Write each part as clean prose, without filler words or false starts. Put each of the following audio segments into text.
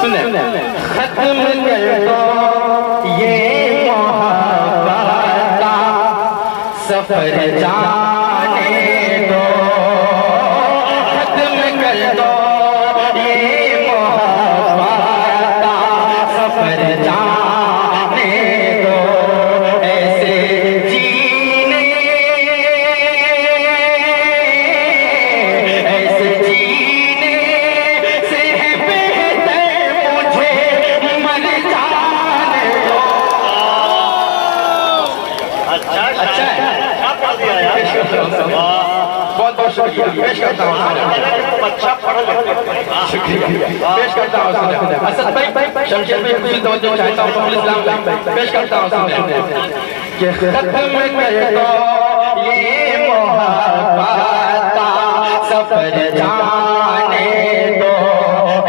सुने खत्म कर दो ये मोहब्बत का सफर जाने दो, खत्म कर दो ये मोहब्बत का सफर जाने दो। ऐसे जीने से है बेहतर मुझे मर जाने दो। अच्छा है, बहुत बहुत शुक्रिया पेश करता हूँ। अच्छा पढ़ो, शुक्रिया पेश करता हूँ। असद भाई शमशेर भाई कुछ तवज्जो चाहता हूँ। इस्लाम पेश करता हूँ कि खत्म कर दो ये मोहब्बत का सफर जाने दो।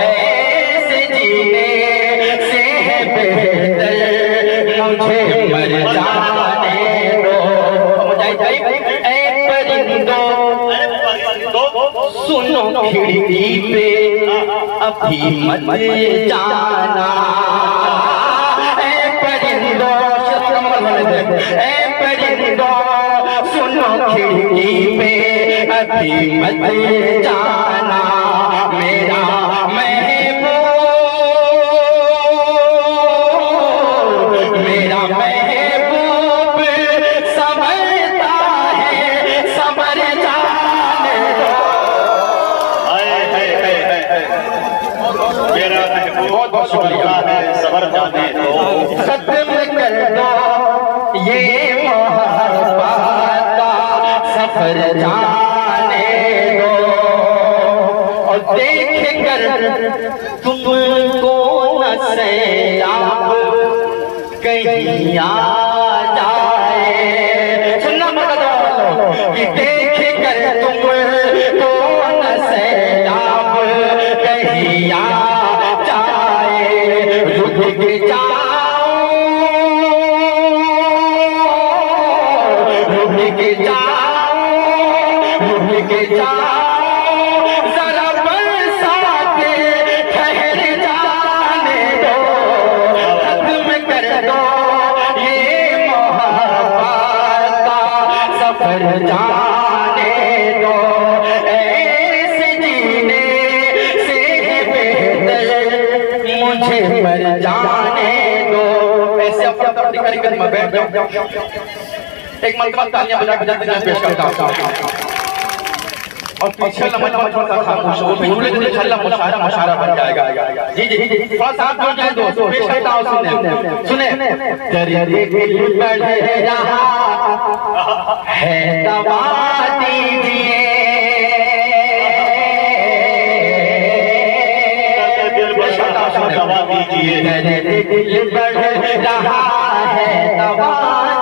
ऐसे जीने से है बेहतर मुझे मर जाने दो। ऐ परिंदों सुनो खिड़की पे अभी मत जाना। ऐ परिंदों सुनो खिड़की पे अभी मत जाना। मेरा महबूब समझता है समझ जाने दो। मेरा महबूब बहुत शुक्रिया है सबर जाने दो। खत्म कर दो ये मोहब्बत का सफर जाने दो। और देख कर तुमको न सैलाब कहीं आ जाए। सुनना मतलब कि देख कर तुमको न सैलाब कहीं आ जाए। रुक जाओ जरा बरसात ठहर जाने दो। खत्म कर दो ये मोहब्बत का सफर जाने दो। ऐसे जीने से बेहतर मुझे मर जाने दो। ऐसे अपना करीब बैठ जाओ। एक मरतबा तालियां बजा बजा पेश करता हूं। और पीछे लमन खामोश हो, झूले झूले छल्ला मुशारा बन जाएगा। जी जी थोड़ा साथ हो जाए दोस्त, पेश करता हूं। सुने दर्द दिल बढ़ रहा है दवा दीजिए। दर्द दिल बढ़ रहा है दवा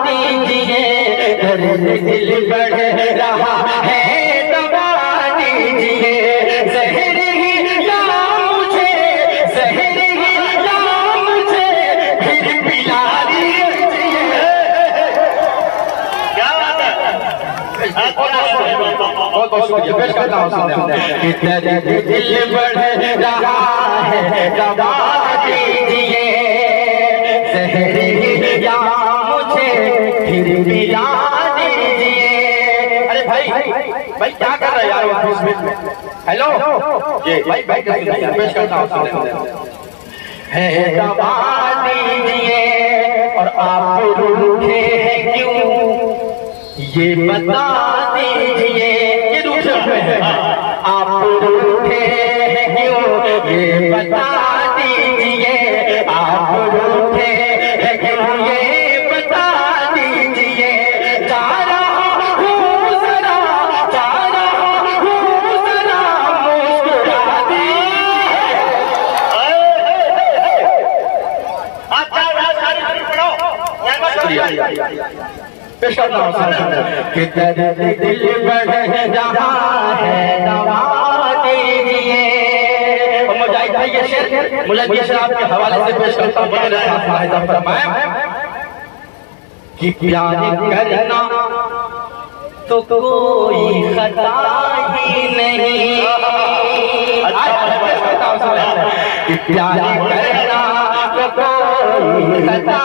दीजिए। दर्द दिल बढ़ रहा है दवा दीजिए। जहर ही या मुझे फिर पिला दीजिए। क्या बात है, बहुत बहुत शुक्रिया पेश करता हूँ। दर्द दिल बढ़ रहा है दवा दीजिए। जहर ही या मुझे फिर पिला दीजिए। अरे भाई क्या कर रहे यार ऑफिस में? हेलो जी भाई पेश करता हूँ। है दवा दीजिए और आप रूठे हैं क्यों ये बता दीजिए। ये रूठे हुए हैं, आप रूठे हैं क्यों ये बता दीजिए। आप रूठे हैं क्यों ये बता दीजिए। जा रहा हूँ जरा मुस्कुरा दीजिए। पेश करता हूँ कि दर्द दिल बढ़ रहा है दवा दीजिए। और मुजाहिद भाई ये शेर मुजाहिद आपके हवाले से पेश करता हूँ। कि प्यार करना तो कोई खता ही नहीं। कि प्यार करना तो कोई खता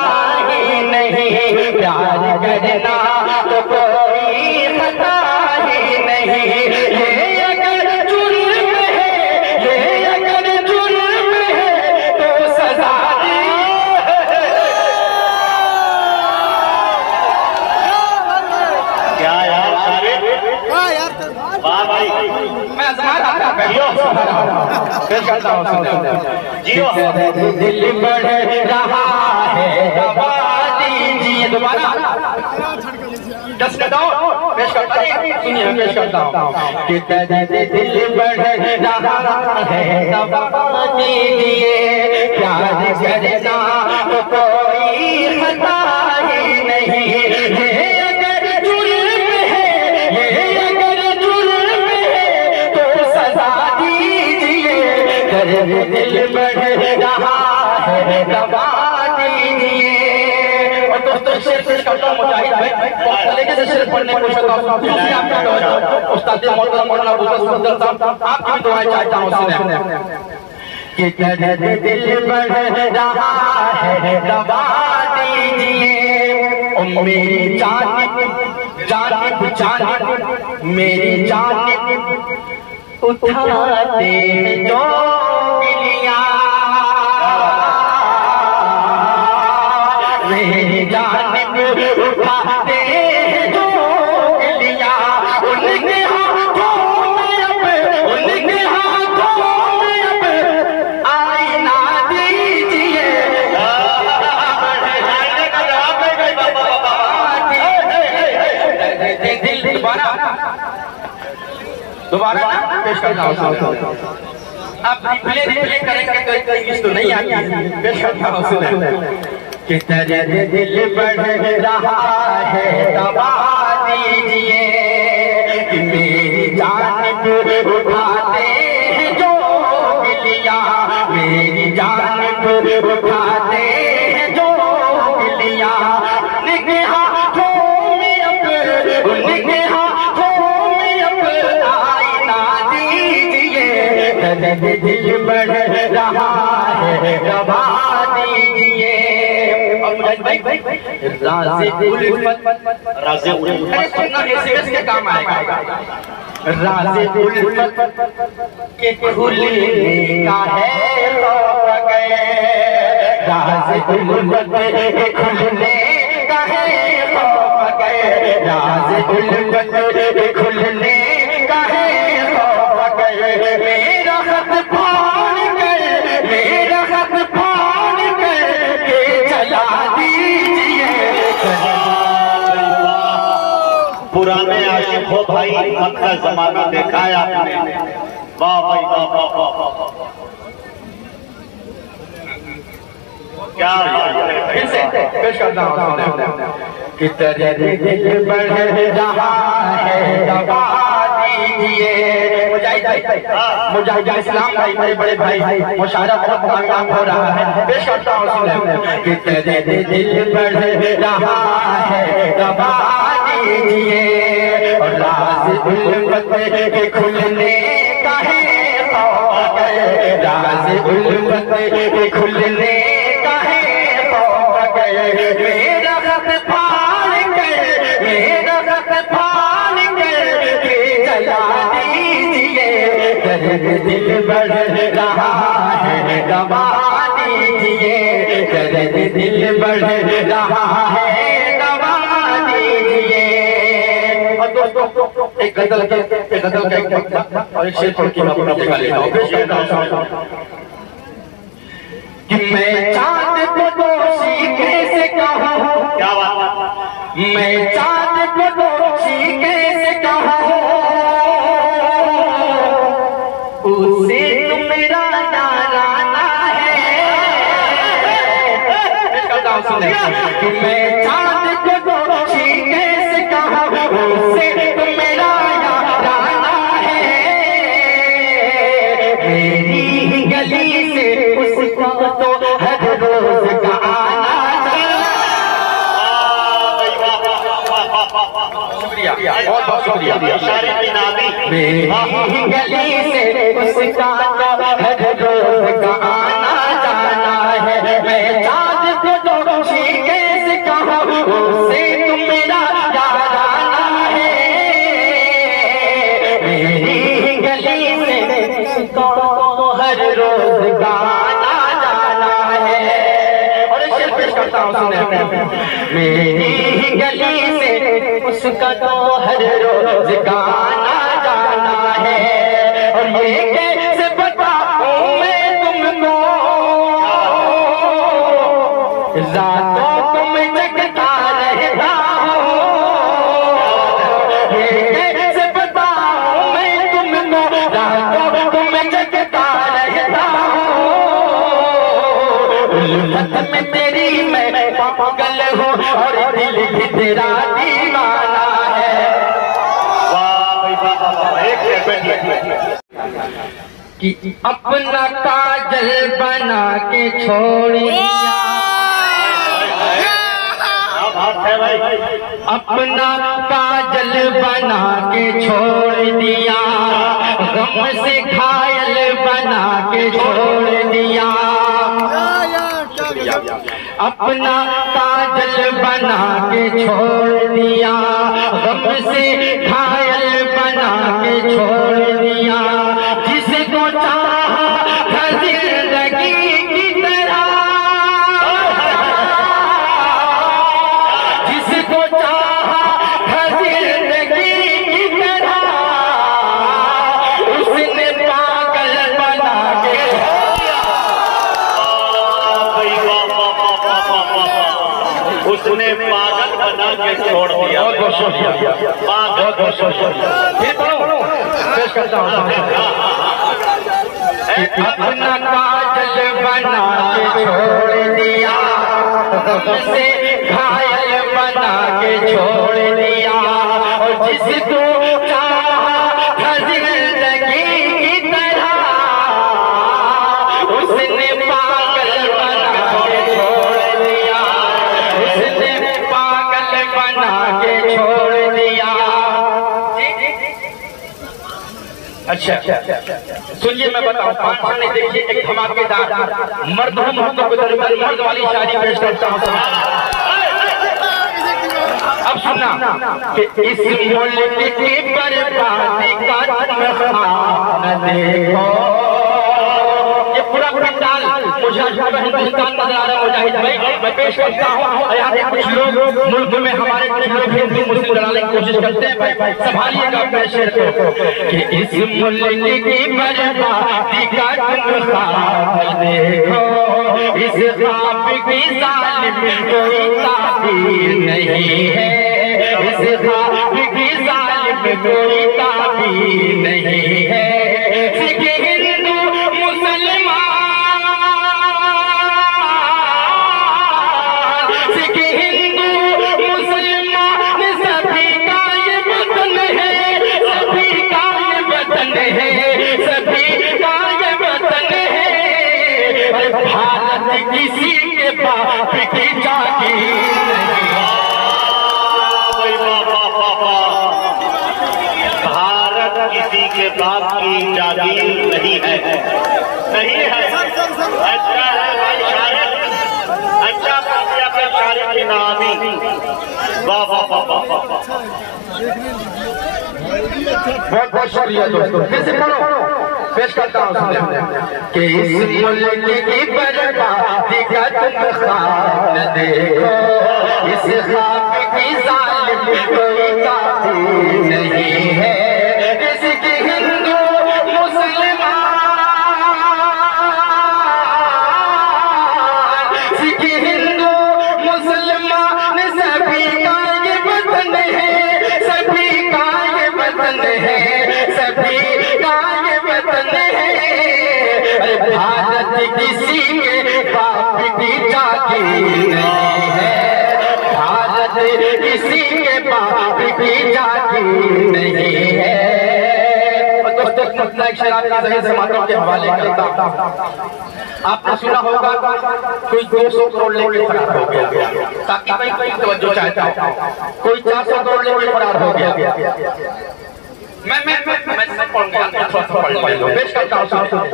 ही नहीं, प्यार करना तो कोई खता ही नहीं। ये अगर जुर्म है, ये अगर जुर्म है तो सजा दी। क्या यार सारे वाह भाई, मैं जियो दिल बढ़ रहा है, दबा दीजिए। दोबारा पेश करता हूँ, सुनिए पेश करता हूँ कि दिल बढ़ रहा है, दबा दीजिए। प्यार करना तो कोई खता ही नहीं। ये अगर जुर्म है, ये अगर जुर्म है तो सजा दीजिए। दिल बढ़ रहा है, दबा दीजिए। और दोस्तों शेर पेश करता हूँ मुजाहिद भाई, तरीके से शेर पढ़ने की कोशिश करता हूँ। उस्ताद मोहतरम मौलाना अबू सुंदर साहब, आपकी भी दुआएं चाहता हूँ। सुने कि दिल बढ़ रहा है, दबा दीजिए। ओ मेरी जान जान जान, मेरी जान उठाते हैं जो गिलियां, मेरी जान उठाते हैं जो गिलियां। उनके हाथों में अब, उनके हाथों में अब आईना दीजिए। दोबारा ना पेश करता हूँ। अब रिप्ले करेंगे तो इंग्लिश तो नहीं आती, पेश करता हूँ। सुने कि दिल बढ़ रहा है, दबा दीजिए। कि मेरी जान उठाते हैं जो गिलियां, मेरी जान उठाते हैं जो गिलियां। उनके हाथों में अब, उनके हाथों में अब आईना दीजिए। दिल बढ़ रहा है, दबा दीजिए। राज़े एसएमएस के काम आएगा। राज़े उल्फत के खुलने का है खौफ गए, राज़े उल्फत के खुलने का है खौफ गए, राज़े उल्फत के खुलने का है खौफ गए। मेरा खत फाड़ कर, मेरा खत फाड़ कर के चला दीजिए। पुराने आशिक हो भाई, अपना जमाना देखा है आपने। वाह भाई वाह वाह वाह, क्या फिर से पेश करता हूँ कि दिल बढ़ रहा है, दबा दीजिए। मुजाहिद इस्लाम भाई, मेरे बड़े भाई, मुशायरा बहुत कामयाब हो रहा है। पेश करता हूँ कि दिल बढ़ रहा है, दबा दीजिए। और राज़ उल्फत के खुलने का है खौफ गए, राज़ उल्फत के खुलने का है खौफ गए। मेरा खत फाड़ कर, मेरा खत फाड़ कर के जला दीजिए। दिल बढ़ रहा है, दबा दीजिए। दिल बढ़ रहा है, दबा दीजिए। और दोस्तों एक गजल का एक मकता और एक शेर पढ़ के मैं अपना जगह लेता हूँ। पेश करता हूँ कि मैं चांद को दोषी कैसे कहूँ, क्या बात, मैं चांद को दोषी कैसे कहूँ, उसे तुम मेरा नाराना है। कि मैं चांद को दोषी कैसे कहूँ, उसे तुम मेरा नाराना है। मेरी गली से उसको तो हर रोज का आना शुक्रिया, बहुत बहुत शुक्रिया। मेरी गली से उसका तो हर रोज का आना सुने। मेरी गली से उसका तो हर रोज गाना जाना है, और ये कैसे बताऊं मैं तुमको, रातों को मैं जगता रहता हूँ। ये कैसे बताऊं मैं तुमको, रातों को मैं जगता रहता हूँ। उल्फत में तेरी मैं पागल हूँ, और दिल भी तेरा दीवाना है। कि अपना काजल बना के छोड़िया, अपना काजल बना के छोड़ दिया, गम से घायल बना के छोड़ दिया। अपना काजल बना के छोड़ दिया, गम से घायल बना के छोड़ दिया। जिसको चाहा था जिंदगी की तरह, जिसको चाहा था जिंदगी की तरह, उसने पागल बना के, उसने पागल बना के छोड़ दिया। बहुत शुक्रिया, बहुत बहुत शुक्रिया। पेश करता हूँ। अपना काजल बना के छोड़ दिया, से घायल बना के छोड़ दिया, और जिसको चाहा था जिंदगी की तरह, उसने पागल बना के छोड़ दिया, उसने पागल बना के छोड़ दिया। अच्छा सुनिए, मैं बताऊं, पांच ने देखिए एक धमाकेदार मर्द मर्द वाली शायरी पेश करता हूं। अब सुनना कि इस मुल्क की बर्बादी का न देखो, ये पूरा पंडाल हिंदुस्तान नजर आ रहा है। मुजाहिद भाई मैं पेश करता हूँ। यहाँ से कुछ लोग मुल्क में हमारे कुछ लोग हिंदू मुस्लिम लड़ाने की कोशिश करते हैं। भाई संभालिएगा अपने शेर को कि इस मुल्क की बर्बादी का ख्वाब देखो, इस ख्वाब की जालिम कोई ताबीर नहीं है, इस ख्वाब की जालिम कोई ताबीर नहीं है। सिख हिंदू मुसलमान, सिख हिंदू मुसलमान सभी का ये वतन है, सभी का ये वतन है, सभी का ये वतन है। भारत किसी के बाप की जागीर नहीं, भारत किसी के बाप की जागीर नहीं है, नहीं है। अच्छा है भाई शायर, अच्छा काफिया पे शायर की नामी। वाह वाह वाह वाह वाह, बहुत बहुत शुक्रिया दोस्तों। कैसे पढ़ो, पेश करता हूँ कि इस मुल्क की बर्बादी का तुम ख्वाब न देखो, इस ख्वाब की जालिम कोई ताबीर नहीं है। सिख हिंदू मुसलमान, सिख हिंदू मुसलमान सभी का ये वतन है, सभी का ये वतन है, सभी का ये वतन है। अरे भारत किसी के बाप की जागीर नहीं है, भारत किसी के बाप की जागीर नहीं है। दोस्तों एक शराब का सही समातों के हवाले करता हूं। आपने सुना होगा कोई 200 करोड़ लेके फरार हो गया, ताकि कोई तवज्जो चाहता है, कोई 400 करोड़ लेके फरार हो गया। मैं पेश करता हूँ।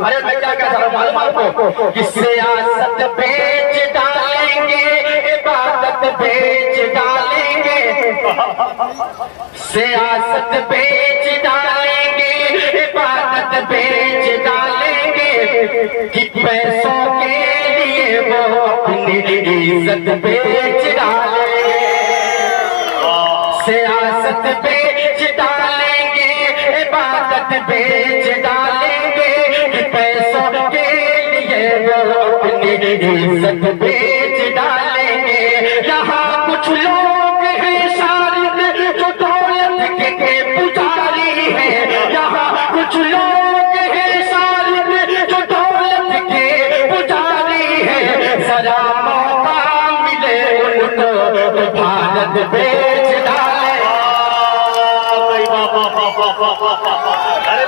अरे मैं क्या कहता हूँ मालूम आपको कि सियासत बेच डालेंगे, इबादत बेच डालेंगे, सियासत बेच डालेंगे, इबादत बेच डालेंगे, कि पैसों के लिए वो अपनी इज्जत इज्जत बेच डालेंगे, सियासत बेच डालेंगे, इबादत बेच डालेंगे, पैसों के लिए वो अपनी इज्जत बेच डालेंगे। यहाँ कुछ लोग हैं शारिक जो दौलत के पुजारी हैं, यहाँ कुछ लोग हैं शारिक जो दौलत के पुजारी हैं। जरा मौका मिले उनको तो भारत बेच डाले। अरे